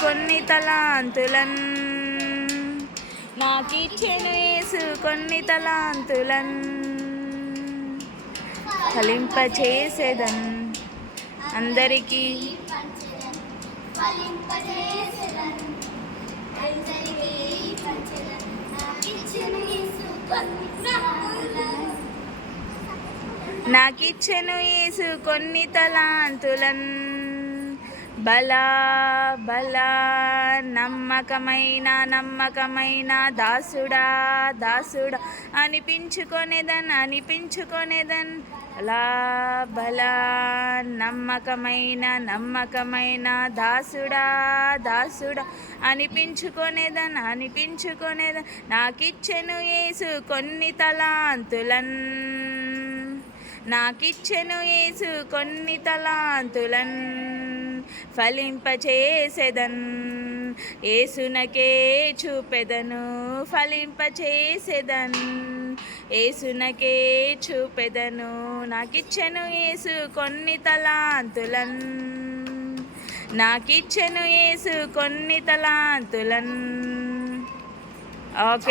కొన్ని తలాంతులన్ నాకిచ్చెను యేసు కొన్ని తలాంతులన్ ఫలింపచేసేదన్ అందరికీ నాకిచ్చెను యేసు కొన్ని తలాంతులన్ బలా బలా నమ్మకమైన దాసుడా దాసుడా అనిపించుకొనేదన్ అలా బలా నమ్మకమైన దాసుడా దాసుడా అనిపించుకొనేదన్ నాకిచ్చెను యేసు కొన్ని తలాంతులన్ నాకిచ్చెను యేసు కొన్ని తలాంతులన్ ఫలింపచేసెదన్ యేసునకే చూపెదను ఫలింపచేసెదన్ యేసునకే చూపెదను నాకిచ్చెను యేసు కొన్ని తలాంతులన్ నాకిచ్చెను యేసు కొన్ని తలాంతులన్ ఓకే.